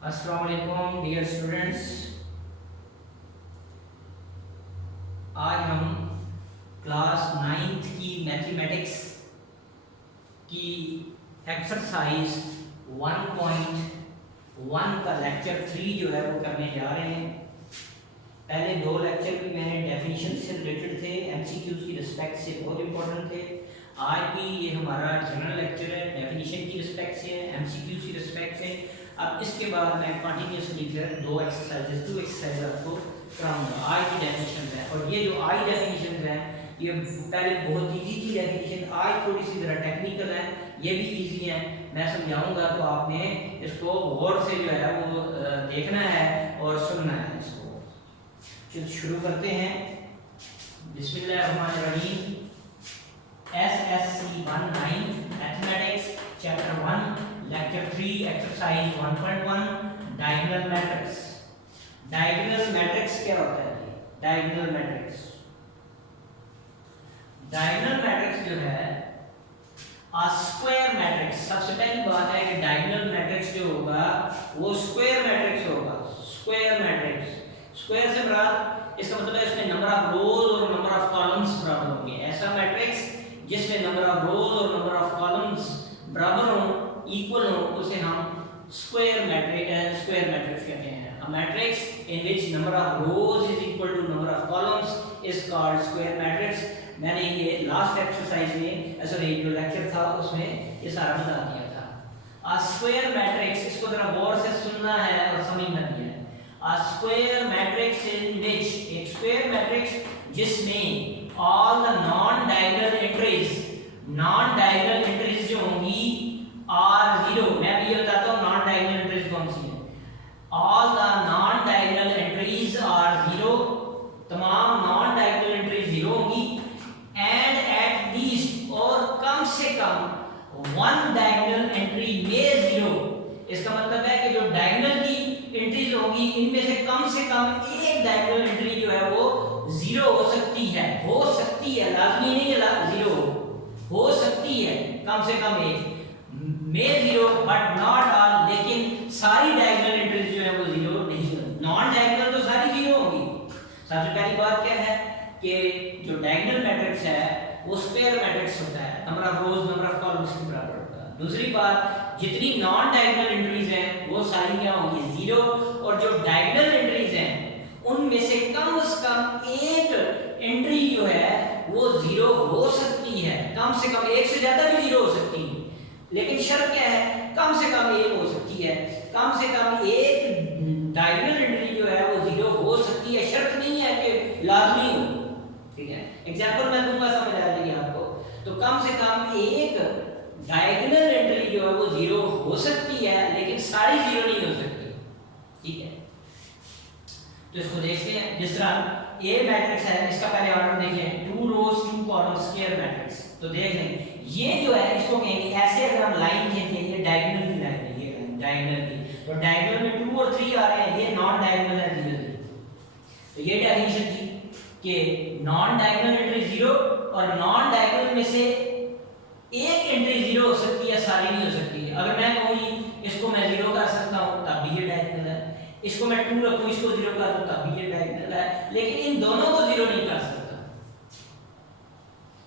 अस्सलाम वालेकुम dear students. आज हम क्लास 9th की मैथमेटिक्स की एक्सरसाइज 1.1 का लेक्चर 3 जो है वो करने जा रहे हैं। पहले दो लेक्चर भी मैंने डेफिनेशन से रिलेटेड थे, एमसीक्यूज की रिस्पेक्ट से बहुत इंपॉर्टेंट थे। आज भी ये हमारा जनरल लेक्चर है, डेफिनेशन की रिस्पेक्ट से, एमसीक्यूज की रिस्पेक्ट से। अब इसके बाद मैं कंटिन्यूसली फिर टू एक्सरसाइज आपको कराऊंगा। आज की डेफिनेशन है, और ये जो आज डेफिनेशन है ये पहले बहुत इजी थी डेफिनेशन, आज थोड़ी सी ज़रा टेक्निकल है, ये भी इजी है। मैं समझाऊंगा तो आपने इसको गौर से जो है वो देखना है और सुनना है इसको। चलो शुरू करते हैं। बिस्मिल्लाहिर्रहमानिर्रहीम। SSC 19 mathematics chapter 1 lecture 3 exercise 1.1 diagonal matrix. Diagonal matrix क्या होता है? डायगोनल मैट्रिक्स जो है स्क्वायर मैट्रिक्स। सबसे पहली बात है कि डायगोनल मैट्रिक्स जो होगा वो स्क्वायर मैट्रिक्स होगा। स्क्वायर मैट्रिक्स, स्क्वायर से मुराद इसका मतलब है इसमें नंबर ऑफ रोज और नंबर ऑफ कॉलम्स बराबर होंगे। ऐसा मैट्रिक्स जिसमें नंबर ऑफ रोज और नंबर ऑफ कॉलम्स बराबर हो, इक्वल हो, उसे हम स्क्वायर मैट्रिक्स कहते हैं। A matrix in which number of rows is equal to number of columns is called square matrix। मैंने ये लास्ट एक्सरसाइज में सॉरी जो लेक्चर था उसमें ये सारा बता दिया था। A square matrix, इसको जरा गौर से सुनना है और समझना भी है। A square matrix in which, एक स्क्वायर मैट्रिक्स जिसमें all the non-diagonal entries जो होंगी are zero। मैं भी ये बताता हूँ non-diagonal entries कौन सी है। All the non-diagonal entries are zero, तमाम non-diagonal entries zero होंगी। And at least, और कम से कम one diagonal entry में zero। इसका मतलब है कि जो diagonal की एंट्रीज होंगी इनमें से कम एक डायगोनल एंट्री जो है वो जीरो हो सकती है, लाजमी नहीं है जीरो हो सकती है, कम से कम एक में जीरो, बट नॉट ऑल, लेकिन सारी डायगोनल एंट्रीज जो है वो जीरो नहीं होंगी। नॉन डायगोनल तो सारी जीरो होंगी। सबसे पहली बात क्या है कि जो डायगोनल मैट्रिक्स है वो स्क्वायर मैट्रिक्स होता है, number of rose number of columns के बराबर होता है। दूसरी बात, जितनी नॉन डायगोनल एंट्रीज हैं वो सारी क्या होंगी? जीरो। और जो डायगोनल एंट्रीज हैं उनमें से कम एक एंट्री जो है वो जीरो हो सकती है, कम से कम एक से ज्यादा भी जीरो हो सकती है, लेकिन शर्त क्या है? कम से कम एक हो सकती है। कम से कम एक डायगोनल एंट्री जो है वो जीरो हो सकती है, शर्त नहीं है कि लाजमी हो। ठीक है, एग्जांपल मैं दूंगा, समझ आ जाएगी आपको। तो कम से कम एक डायगोनल एंट्री जो है वो जीरो हो सकती है, लेकिन सारी जीरो नहीं हो सकती। ठीक है, तो इसको देखते हैं। जिस तरह ए मैट्रिक्स है, इसका पहले ऑर्डर देखिए, 2 रोज 2 कॉलम्स स्क्वायर मैट्रिक्स। तो देख लें ये जो है इसको कहेंगे ऐसे, अगर हम लाइन खींचते हैं, ये डायगोनल की लाइन है, ये लाइन डायगोनल की, तो डायगोनल में 2 और 3 आ रहे हैं, ये नॉन डायगोनल है 0। तो ये डेफिनेशन थी कि नॉन डायगोनल एंट्री 0, और नॉन डायगोनल में से एक एंट्री जीरो हो सकती है, सारी नहीं हो सकती है। अगर मैं कहूँ इसको मैं जीरो कर सकता हूँ तब भी ये डायगोनल है, इसको मैं 2 रखूँ इसको जीरो कर दूँ तब भी ये डायगोनल है, लेकिन इन दोनों को जीरो नहीं कर सकता।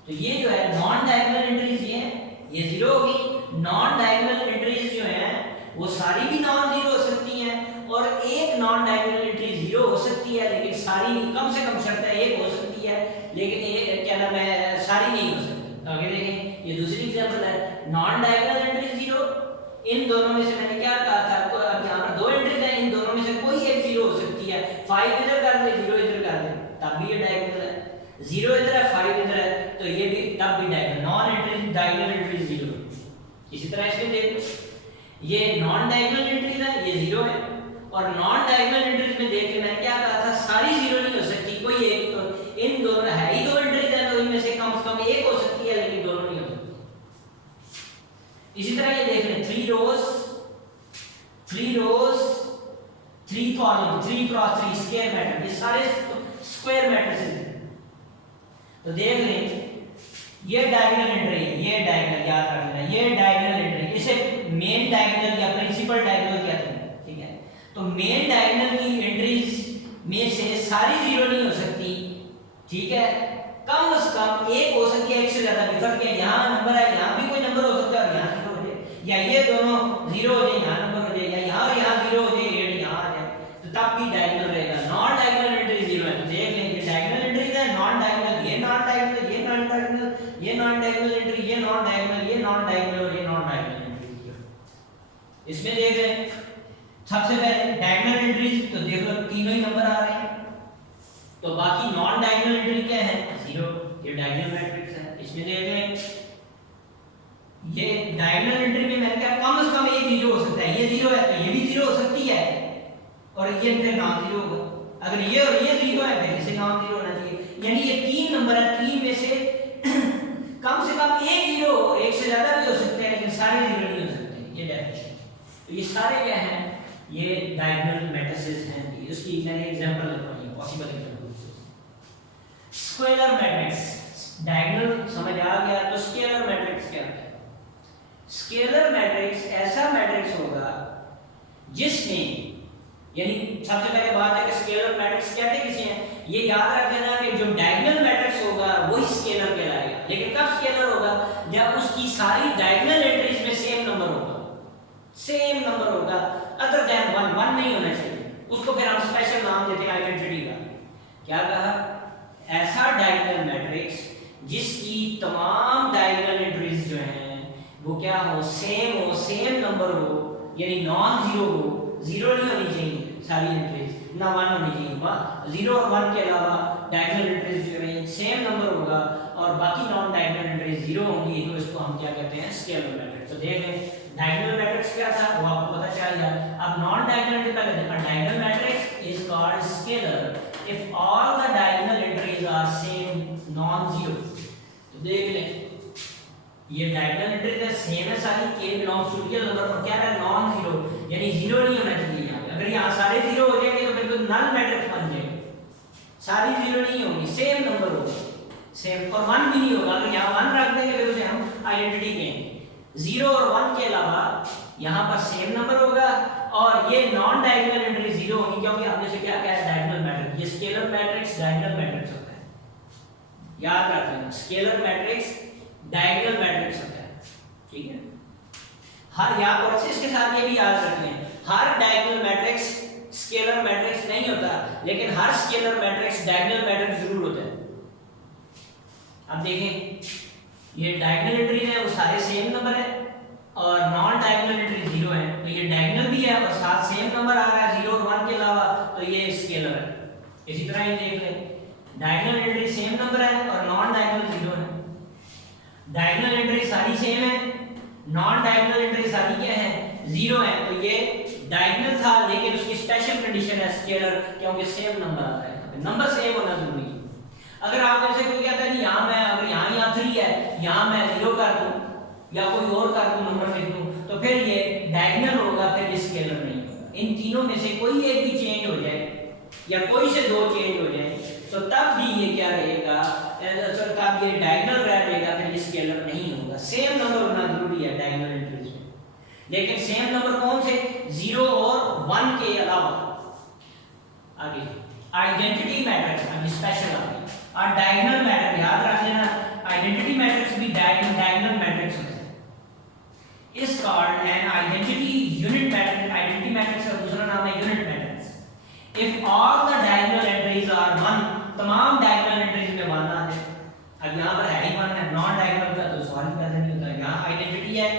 तो ये जो है नॉन डायगोनल एंट्रीज ये जीरो होगी। नॉन डायगोनल एंट्रीज जो है वो सारी भी नॉन जीरो हो सकती हैं, और एक नॉन डायगोनल एंट्री जीरो हो सकती है, लेकिन सारी नहीं, कम से कम शर्त है एक हो सकती है, लेकिन ये क्या नाम है, सारी नहीं हो सकती। आगे देखें, ये दूसरी एग्जांपल है, नॉन डायगोनल एंट्री जीरो, इन दोनों में से मैंने क्या कहा था आपको, अब यहाँ पर 2 एंट्रीज हैं, इन दोनों में से कोई एक जीरो हो सकती है। 5 इधर कर दे, 0 इधर कर दे, तब भी ये डायगोनल है। 0 इधर है 5 इधर है, तो ये भी तब भी diagonal. Non entry diagonal entry zero. इसी तरह इसमें देखो, ये नॉन डायगोनल एंट्रीज है, ये जीरो है, और नॉन डायगोनल एंट्रीज में देख के मैंने क्या कहा था, सारी जीरो नहीं हो सकती, कोई एक। तो इन दोनों है ही 2 एंट्रीज है, तो इनमें से कम एक हो सकती है, लेकिन दोनों नहीं हो सकती। इसी तरह ये देख लें, 3 रोज 3 कॉलम 3 क्रॉस 3 स्क्वायर मैट्रिक्स, ये सारे स्क्वायर मैट्रिक्स हैं। तो देख लें, ये डायगोनल एंट्री है, ये डायगोनल याद रख लेना, ये डायगोनल एंट्री, इसे मेन डायगोनल या प्रिंसिपल डायगोनल कहते हैं। ठीक है, तो मेन डायगोनल की एंट्रीज में से सारी जीरो नहीं हो सकती, ठीक है, कम से कम एक हो सकती है, एक से ज्यादा डिफर किया, यहाँ नंबर है, यहाँ भी कोई नंबर हो सकता है, यहाँ जीरो हो जाए, या ये दोनों जीरो हो जाए, यहाँ नंबर हो जाए, या यहाँ और यहाँ जीरो हो जाए, ये यहाँ आ जाए, तो तब भी डायगोनल रहेगा। नॉन डायगोनल एंट्री जीरो है, तो देख लें ये डायगोनल एंट्री है, नॉन डायगोनल, ये नॉन डायगोनल, ये नॉन डायगोनल, ये नॉन डायगोनल एंट्री, ये नॉन डायगोनल, ये नॉन डायगोनल और ये नॉन डायगोनल एंट्री जीरो। इसमें देख लें सबसे पहले डायगोनल एंट्रीज, तो देख लो तीनों ही नंबर आ रहे हैं, तो बाकी नॉन डायगोनल एंट्री क्या है, जीरो, ये डायगोनल मैट्रिक्स है। इसमें देख लें ये डायगोनल एंट्री में मैंने कहा कम से कम एक जीरो हो सकता है, ये जीरो है तो ये भी जीरो हो सकती है, और ये फिर नॉन जीरो होगा, अगर ये और ये जीरो है फिर इसे नॉन जीरो होना चाहिए, यानी ये तीन नंबर है, तीन में से कम से कम एक जीरो, एक से ज्यादा भी हो सकते हैं, लेकिन सारे जीरो नहीं हो सकते, ये डेफिनेशन। तो ये सारे क्या हैं, ये डायगोनल मैट्रिसेस हैं, उसकी मैंने एग्जांपल लगाई है, possible example. Scalar matrix, diagonal समझ आ गया, तो स्केलर मैट्रिक्स क्या है? स्केलर मैट्रिक्स ऐसा मैट्रिक्स होगा जिसमें, यानी सबसे पहले बात है कि स्केलर मैट्रिक्स कहते किसे हैं, ये याद रख लेना कि जो डायगोनल मैट्रिक्स होगा वही स्केलर कहलाएगा, लेकिन कब स्केलर होगा, जब उसकी सारी डायगोनल एंट्रीज में सेम नंबर होगा, सेम नंबर होगा, अदर देन वन, वन नहीं होना चाहिए, उसको फिर हम स्पेशल नाम देते हैं आइडेंटिटी का। क्या कहा? ऐसा डायगोनल मैट्रिक्स जिसकी तमाम डायगोनल एंट्रीज जो हैं वो क्या हो, सेम नंबर हो, यानी नॉन जीरो हो, जीरो नहीं होनी चाहिए सारी एंट्रीज, ना वन होनी चाहिए, जीरो और वन के अलावा डायगोनल एंट्रीज जो है सेम नंबर होगा, और बाकी नॉन डायगोनल एंट्रीज जीरो होंगी, तो इसको हम क्या कहते हैं, स्केलर मैट्रिक्स। तो देख लें डायगोनल मैट्रिक्स क्या था वो आपको पता चल गया। अब नॉन डायगोनल पहले देखा, diagonal matrix is called scalar if all the diagonal entries are same non zero. तो देख लें ये डायगोनल एंट्रीज सेम है सारी, k belongs to real number, पर क्या है, नॉन जीरो, यानी जीरो नहीं होना चाहिए यहाँ। अगर यहाँ सारे जीरो हो जाएंगे तो फिर तो नल मैट्रिक्स बन जाएगा, सारी जीरो नहीं होगी, सेम नंबर होगा, सेम, और वन भी नहीं होगा, अगर यहाँ वन रख देंगे फिर उसे हम आइडेंटिटी कहेंगे। जीरो और वन के अलावा यहाँ पर सेम नंबर होगा, और ये नॉन डायगोनल एंट्री जीरो होगी, क्योंकि हमने से क्या कहा है, डायगोनल मैट्रिक्स, ये स्केलर मैट्रिक्स डायगोनल मैट्रिक्स होता है, याद रख लेना, स्केलर मैट्रिक्स डायगोनल मैट्रिक्स होता है, ठीक है। हर यहाँ पर इसके साथ ये भी याद रख लें, हर डायगोनल मैट्रिक्स स्केलर मैट्रिक्स नहीं होता, लेकिन हर स्केलर मैट्रिक्स डायगोनल मैट्रिक्स जरूर होता है। अब देखें ये डायगोनल एंट्री है वो सारे सेम नंबर है, और नॉन डायगोनल एंट्री जीरो है, तो ये डायगोनल भी है और साथ सेम नंबर आ रहा है जीरो और वन के अलावा, तो ये स्केलर है। इसी तरह ये देख लें डायगोनल एंट्री सेम नंबर है और नॉन डायगोनल जीरो है, डायगोनल एंट्री सारी सेम है, नॉन डायगोनल एंट्री सारी क्या है, जीरो है, तो ये डायगोनल था, लेकिन उसकी स्पेशल कंडीशन है स्केलर, क्योंकि सेम नंबर आता है, नंबर सेम होना जरूरी है। अगर आप जैसे कोई कहता है कि यहाँ मैं, अगर यहाँ 3 है, यहाँ मैं 0 कर दूं या कोई और कर दूं, नंबर लिख दूं, तो फिर ये डायगोनल होगा, फिर ये स्केलर नहीं होगा। इन तीनों में से कोई एक भी चेंज हो जाए या कोई से दो चेंज हो जाए, तो तब भी ये क्या रहेगा, तब ये डायगोनल रहेगा, फिर ये स्केलर नहीं होगा। सेम नंबर होना जरूरी है डायगोनल एंट्रीज में, लेकिन सेम नंबर कौन से, 0 और 1 के अलावा। आगे आइडेंटिटी मैट्रिक्स अभी स्पेशल आ गया, और डायगोनल मैट्रिक्स याद रख लेना, आइडेंटिटी मैट्रिक्स भी डायगोनल मैट्रिक्स होता है। Is called an identity unit matrix, identity matrix का दूसरा नाम है unit matrix. If all the diagonal entries are 1, तमाम डायगोनल एंट्रीज में 1 आ जाए। अब यहाँ पर है ही 1 है, नॉन डायगोनल का तो सवाल पैदा नहीं होता, यहाँ आइडेंटिटी है,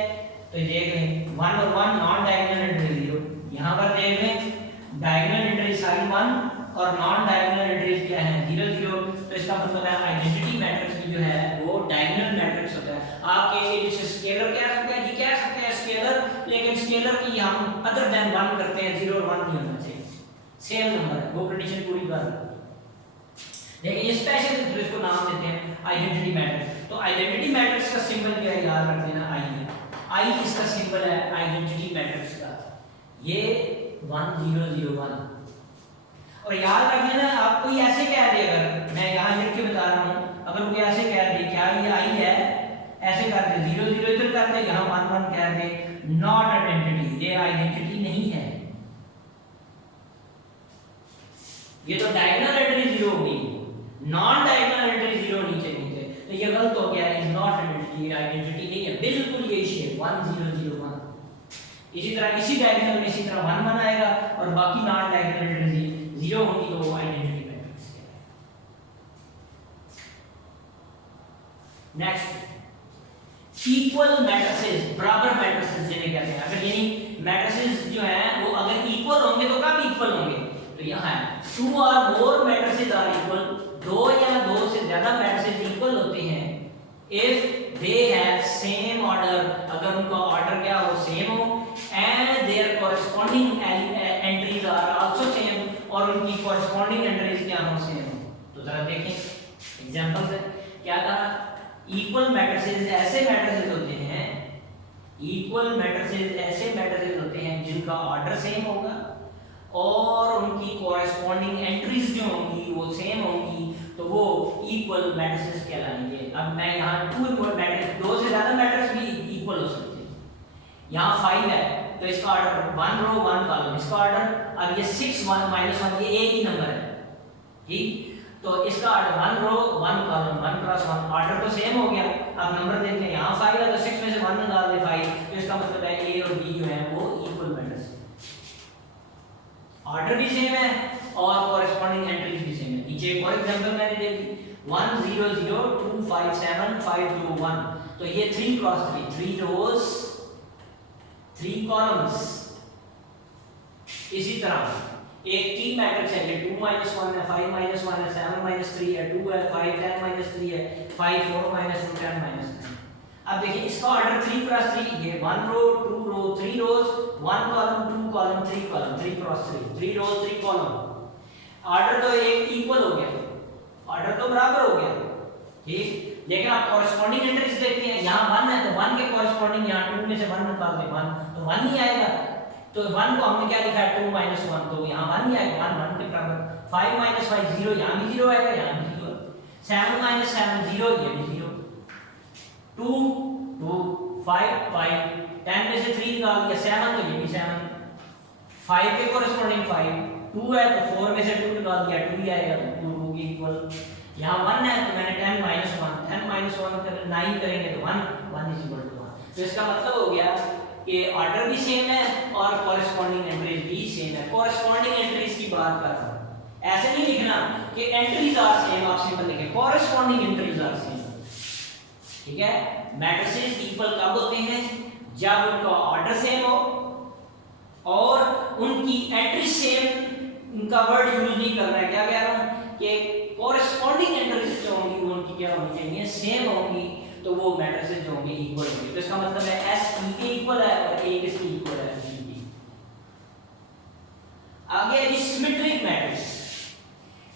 तो देख लें 1 और 1 नॉन डायगोनल एंट्री 0, यहाँ पर देख लें डायगोनल एंट्री सारी 1 और नॉन डायगोनल एंट्रीज क्या है, 0 0, तो इसका मतलब है आइडेंटिटी मैट्रिक्स जो है वो डायगोनल मैट्रिक्स होता है। आप कहेंगे जिसे स्केलर कह सकते हैं, जी कह सकते हैं स्केलर, लेकिन स्केलर की हम अदर देन 1 करते हैं, 0 और 1 नहीं होना चाहिए, सेम नंबर है, वो कंडीशन पूरी कर। लेकिन ये स्पेशल तो इसको नाम देते हैं आइडेंटिटी मैट्रिक्स। तो आइडेंटिटी मैट्रिक्स का सिंबल क्या है, याद रख लेना, आई इसका सिंबल है आइडेंटिटी मैट्रिक्स का, ये 1 0 0 1। और याद रख लेना, आप कोई ऐसे कह दे, अगर मैं यहाँ लिख के बता रहा हूँ, अगर कोई ऐसे कह दे क्या ये आई है, ऐसे कर दे 0 0 इधर कर दे, यहाँ 1 1 कह दे, नॉट आइडेंटिटी, ये आइडेंटिटी नहीं है, ये तो डायगोनल एंट्री जीरो होगी, नॉन डायगोनल एंट्री जीरो नहीं चाहिए, तो ये गलत हो गया, इज नॉट आइडेंटिटी, आइडेंटिटी नहीं है, बिल्कुल ये शेप 1 0 0 1। इसी तरह इसी डायगोनल में इसी तरह 1 1 आएगा और बाकी नॉन डायगोनल एंट्री जीरो होगी, तो वो आइडेंटिटी मैट्रिक्स है। नेक्स्ट इक्वल मैट्रिसेस, बराबर मैट्रिसेस जिन्हें कहते हैं, अगर यानी मैट्रिसेस जो हैं वो अगर इक्वल होंगे तो कब इक्वल होंगे, तो यहाँ है 2 और मोर मैट्रिसेस आर इक्वल, दो या दो से ज्यादा मैट्रिसेस इक्वल होते हैं if they have same order, अगर उनका ऑर्डर क्या हो, सेम हो, and their corresponding entries are also same, और उनकी कॉरेस्पॉन्डिंग एंट्रीज क्या हो, सेम हो। तो जरा देखें एग्जांपल से क्या कहा, इक्वल मैट्रिसेस ऐसे मैट्रिसेस होते हैं, इक्वल मैट्रिसेस ऐसे मैट्रिसेस होते हैं जिनका ऑर्डर सेम होगा और उनकी कॉरेस्पॉन्डिंग एंट्रीज जो होंगी वो सेम होंगी, तो वो इक्वल मैट्रिसेस कहलाएंगे। अब मैं यहाँ टू इक्वल मैट्रिक्स, दो से ज्यादा मैट्रिक्स भी इक्वल हो सकते हैं, यहाँ 5 है तो इसका ऑर्डर 1 रो 1 कॉलम, इसका ऑर्डर, अब ये 6 1 -1 ये एक ही नंबर है, ठीक, तो इसका ऑर्डर 1 रो 1 कॉलम 1 क्रॉस 1, ऑर्डर तो सेम हो गया। अब नंबर देखते हैं, यहाँ 5 है तो 6 में से 1 निकाल दे 5, तो इसका मतलब है ए और बी जो है वो इक्वल मैट्रिक्स है, ऑर्डर भी सेम है और कॉरेस्पॉन्डिंग एंट्रीज भी सेम है। नीचे एक और एग्जांपल मैंने दे दी 1 0 0 2 5 7 5 2 1, तो ये 3 क्रॉस 3, 3 रोज 3 कॉलम्स। इसी तरह एक टी मैट्रिक्स है, ये 2 1 है, 5 1 है, 7 3 है, 2 है, 5 10 3 है, 5 4 2 10 9। अब देखिए इसका ऑर्डर 3 क्रॉस 3, ये 1 रो 2 रो 3 रोज 1 कॉलम 2 कॉलम 3 कॉलम 3 क्रॉस 3 3 रोज 3 कॉलम, ऑर्डर तो एक इक्वल हो गया, ऑर्डर तो बराबर हो गया, ठीक, लेकिन आप कॉरेस्पॉन्डिंग एंट्रीज देखते हैं, यहाँ 1 है तो 1 के कॉरेस्पॉन्डिंग यहाँ 2 में से 1 निकाल दे 1, तो 1 नहीं आएगा, तो 1 को हमने क्या लिखा है 2 1, तो यहाँ 1 नहीं आएगा, 1 1 के बराबर, 5 5 0, यहाँ भी 0 आएगा, यहाँ भी 0, 7 7 0, ये भी 0, 2 2 5 5 10 में से 3 निकाल दिया 7, तो ये भी 7, 5 के कॉरेस्पॉन्डिंग 5, 2 है तो 4 में से 2 निकाल दिया 2 ही आएगा, तो 2 होगी इक्वल। यहाँ 1 है तो मैंने 10 1 कर 9 करेंगे तो 1 1 = 1, तो इसका मतलब हो गया कि ऑर्डर भी सेम है और कॉरेस्पॉन्डिंग एंट्रीज भी सेम है। कॉरेस्पॉन्डिंग एंट्रीज की बात कर रहा हूं, ऐसे नहीं लिखना कि एंट्रीज आर सेम, आप सिंपल लिखें कॉरेस्पॉन्डिंग एंट्रीज आर सेम, ठीक है। मैट्रिसेस इक्वल कब होते हैं, जब उनका ऑर्डर सेम हो और उनकी एंट्री सेम, उनका वर्ड यूज नहीं करना है, क्या कह रहा हूं कि कॉरेस्पॉन्डिंग एंट्रीज जो होंगी वो उनकी क्या होनी चाहिए, सेम होंगी, तो वो मैट्रिसेस जो होंगे इक्वल होंगे। तो इसका मतलब है S E के इक्वल है और A किसके इक्वल है, G के। आगे है सिमेट्रिक मैट्रिक्स।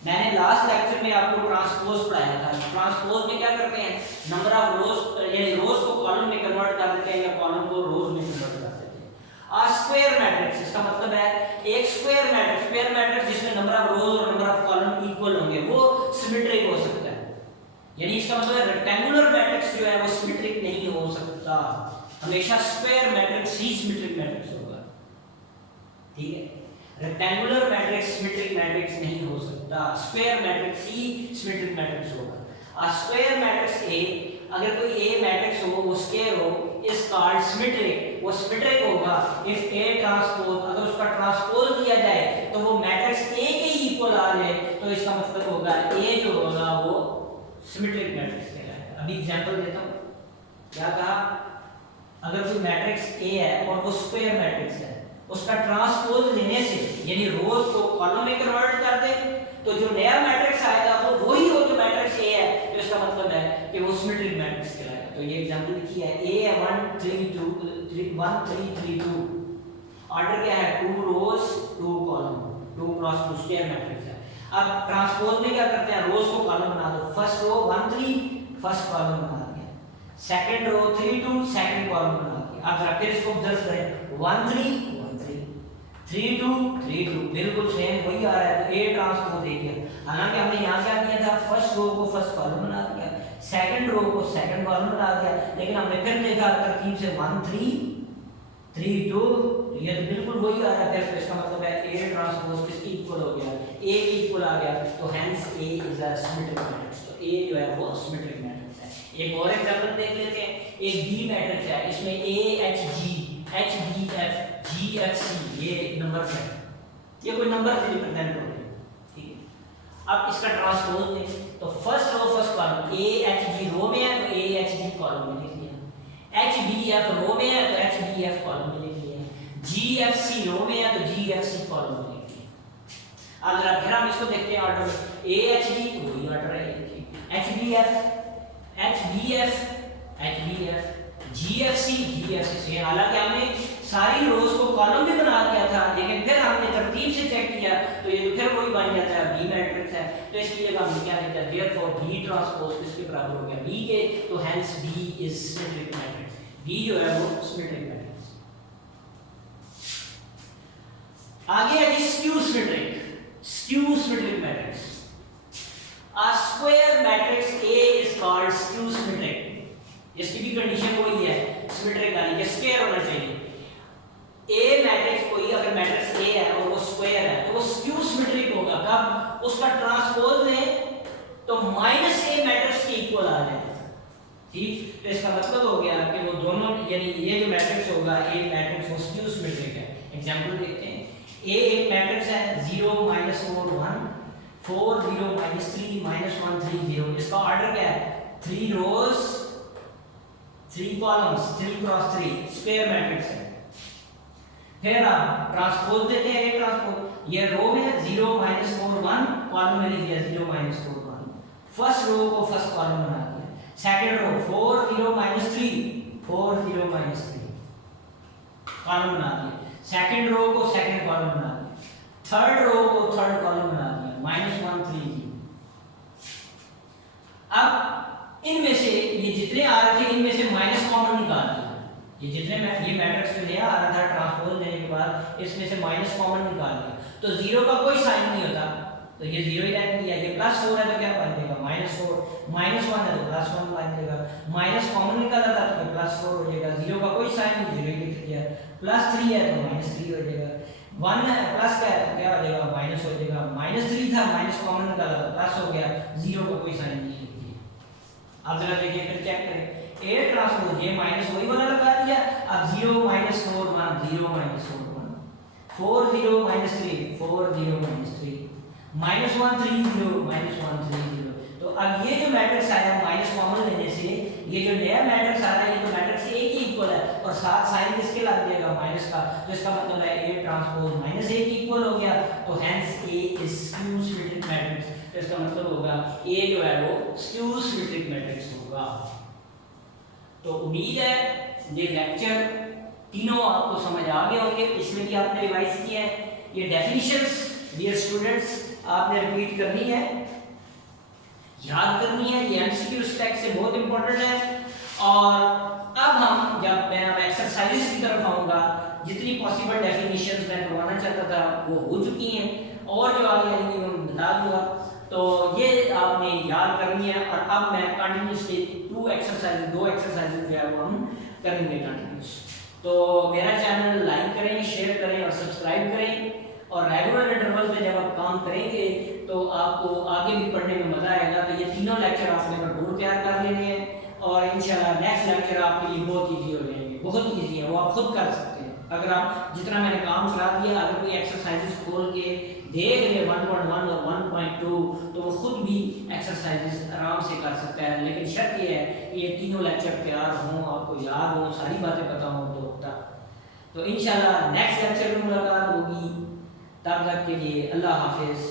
मैंने लास्ट लेक्चर में आपको ट्रांसपोज पढ़ाया था। ट्रांसपोज में क्या करते हैं, नंबर ऑफ रोज यानी रोज को कॉलम में कन्वर्ट कर देते हैं या कॉलम को रोज में कन्वर्ट कर देते हैं। और स्क्वायर मैट्रिक्स, इसका मतलब है एक स्क्वायर मैट्रिक्स जिसमें नंबर ऑफ रोज और नंबर ऑफ कॉलम इक्वल होंगे, वो सिमेट्रिक हो सकता है। यानी इसका मतलब रेक्टेंगुलर मैट्रिक्स जो है वो सिमेट्रिक नहीं हो सकता, हमेशा स्क्वायर मैट्रिक्स ही सिमेट्रिक मैट्रिक्स होगा, ठीक है। रेक्टेंगुलर मैट्रिक्स सिमेट्रिक मैट्रिक्स नहीं हो सकता, स्क्वायर मैट्रिक्स ही सिमेट्रिक मैट्रिक्स होगा। और स्क्वायर मैट्रिक्स ए, अगर कोई ए मैट्रिक्स हो वो स्क्वायर हो, इज कॉल्ड सिमेट्रिक, वो सिमेट्रिक होगा इफ ए ट्रांसपोज, अगर उसका ट्रांसपोज दिया जाए तो वो मैट्रिक्स ए के इक्वल आ जाए, तो इसका मतलब होगा ए जो होगा वो सिमेट्रिक मैट्रिक्स कहलाएगा। अभी एग्जांपल देता हूं, क्या कहा, अगर कोई मैट्रिक्स ए है और वो स्क्वायर मैट्रिक्स है, उसका ट्रांसपोज लेने से यानी रोज को कॉलम में कन्वर्ट कर दे, तो जो नया मैट्रिक्स आएगा वो वही हो जो मैट्रिक्स ए है, तो इसका मतलब है कि वो सिमेट्रिक मैट्रिक्स कहलाएगा। तो ये एग्जांपल लिखी है, ए है 1 3 2 1 3 3 2, ऑर्डर क्या है 2 रोज 2 कॉलम, 2 क्रॉस 2 स्क्वायर मैट्रिक्स है। अब ट्रांसपोज में क्या करते हैं, रोज को कॉलम बना दो, फर्स्ट रो 1 3 फर्स्ट कॉलम बना दिया, सेकंड रो 3 2 सेकंड कॉलम बना दिया। अब फिर इसको ऑब्जर्व करें 1 3 1 3 3 2 3 2, बिल्कुल सेम वही आ रहा है, तो ए ट्रांसपोज दे दिया। हालांकि हमने यहाँ क्या किया था, फर्स्ट रो को फर्स्ट कॉलम बना दिया, सेकंड रो को सेकंड कॉलम बना दिया, लेकिन हमने फिर देखा तरतीब से 1 3 3 2, ये तो बिल्कुल वही आ रहा है, तो इसका मतलब है A ट्रांसपोज किसकी इक्वल हो गया, A की इक्वल आ गया, तो hence A is a symmetric matrix. तो A जो है वो सिमेट्रिक मैट्रिक्स है। एक और एग्जांपल देख लेते हैं, एक B मैट्रिक्स है, इसमें A H G H B F G H C ये नंबर है, ये कोई नंबर से रिप्रेजेंट हो रहे हैं, ठीक है। अब इसका ट्रांसपोज दें, तो first row first column A H G row में है तो A H G कॉलम में लिख लिया, H B F रो में है तो H B F कॉलम में लिख लिया, G F C रो में है तो G F C कॉलम में लिख लिया। अब जरा फिर हम इसको देखते हैं ऑर्डर में, A H G तो वही ऑर्डर है, H B F H B F H B F G F C G F C से, हालांकि हमने सारी रोज को कॉलम में बना दिया था, लेकिन फिर हमने तरतीब से चेक किया तो ये तो फिर वही बन जाता है, बी मैट्रिक्स है, तो इसकी जगह हम क्या लिखते हैं, देयरफॉर बी ट्रांसपोज किसके बराबर हो गया, बी के, तो hence B is symmetric matrix, B जो है वो सिमेट्रिक मैट्रिक्स। आगे है जी skew symmetric, skew symmetric matrix. A square matrix A is called skew symmetric, इसकी भी कंडीशन वही है सिमेट्रिक वाली कि स्क्वायर होना चाहिए। A मैट्रिक्स कोई अगर मैट्रिक्स A है और वो स्क्वायर है तो वो स्क्यू सिमेट्रिक होगा, कब उसका ट्रांसपोज लें तो माइनस A मैट्रिक्स के इक्वल आ जाएगा, ठीक। तो इसका मतलब हो गया कि वो दोनों, यानी ये जो मैट्रिक्स होगा A मैट्रिक्स वो स्क्यू सिमेट्रिक है। एग्जांपल देखते हैं, A एक मैट्रिक्स है 0 -4 1 4 0 -3 -1 3 0, इसका ऑर्डर क्या है, 3 रोज 3 कॉलम्स 3 क्रॉस 3 स्क्वायर मैट्रिक्स है। फिर आप ट्रांसपोज देते हैं, एक ट्रांसपोज, ये रो में 0 -4 1 कॉलम में लिख दिया 0 -4 1, फर्स्ट रो को फर्स्ट कॉलम बना दिया, सेकंड रो 4 0 -3 4 0 -3 कॉलम बना दिया, सेकंड रो को सेकंड कॉलम बना दिया, थर्ड रो को थर्ड कॉलम बना दिया, -1 3 0। अब इनमें से ये जितने आ रहे थे इनमें से माइनस कॉमन निकाल दिया, ये जितने ये मैट्रिक्स जो नया आ रहा था ट्रांसपोज लेने के बाद इसमें से माइनस कॉमन निकाल दिया, तो 0 का कोई साइन नहीं होता, तो ये 0 ही रहने दिया, ये +4 है तो क्या बन जाएगा -4, -1 है तो +1 बन जाएगा, माइनस कॉमन निकाला था तो +4 हो जाएगा, 0 का कोई साइन नहीं 0 ही लिख दिया, +3 है तो -3 हो जाएगा, 1 है प्लस का है तो क्या हो जाएगा माइनस हो जाएगा, -3 था माइनस कॉमन निकाला तो प्लस हो गया, 0 का कोई साइन नहीं लिख दिया। अब जरा देखिए फिर चेक करें, A ट्रांसपोज ये माइनस वही वाला लगा दिया, अब 0 -4 1 0 -4 1 4 0 -3 4 0 -3 -1 3 0 -1 3 0। तो अब ये जो मैट्रिक्स आया माइनस कॉमन लेने से ये जो नया मैट्रिक्स आ रहा है ये तो मैट्रिक्स A की इक्वल है और साथ साइन किसके लग जाएगा माइनस का, तो इसका मतलब है A ट्रांसपोज -A की इक्वल हो गया, तो hence A is skew symmetric matrix. तो इसका मतलब होगा A जो है वो स्क्यू सिमेट्रिक मैट्रिक्स होगा। तो उम्मीद है ये लेक्चर तीनों आपको समझ आ गए होंगे, इसमें भी आपने रिवाइज किया है, ये डेफिनेशंस डियर स्टूडेंट्स आपने रिपीट करनी है, याद करनी है, ये एमसीक्यू स्टैक से बहुत इंपॉर्टेंट है। और अब हम जब मैं अब एक्सरसाइजेस की तरफ आऊँगा, जितनी पॉसिबल डेफिनेशंस मैं करवाना चाहता था वो हो चुकी हैं और जो आगे आएंगी मैं बता दूंगा, तो ये आपने याद करनी है। और अब मैं कंटिन्यूसली दो एक्सरसाइज जो है वो हम करेंगे कंटिन्यूस। तो मेरा चैनल लाइक करें, शेयर करें और सब्सक्राइब करें, और रेगुलर इंटरवल पे जब आप काम करेंगे तो आपको आगे भी पढ़ने में मजा आएगा। तो ये तीनों लेक्चर आपने भरपूर तैयार कर लेने हैं और इंशाल्लाह नेक्स्ट लेक्चर आपके लिए बहुत ईजी हो जाएंगे, बहुत ईजी है, वो आप खुद कर सकते हैं। अगर आप जितना मैंने काम करा दिया, अगर कोई एक्सरसाइजेस खोल के देख ले 1.1 और 1.2 तो वो खुद भी एक्सरसाइजेस आराम से कर सकता है। लेकिन शर्त ये है कि ये तीनों लेक्चर तैयार हों, आपको याद हो, सारी बातें पता हों तो इंशाल्लाह नेक्स्ट लेक्चर में मुलाकात होगी। तब तक के लिए अल्लाह हाफिज़।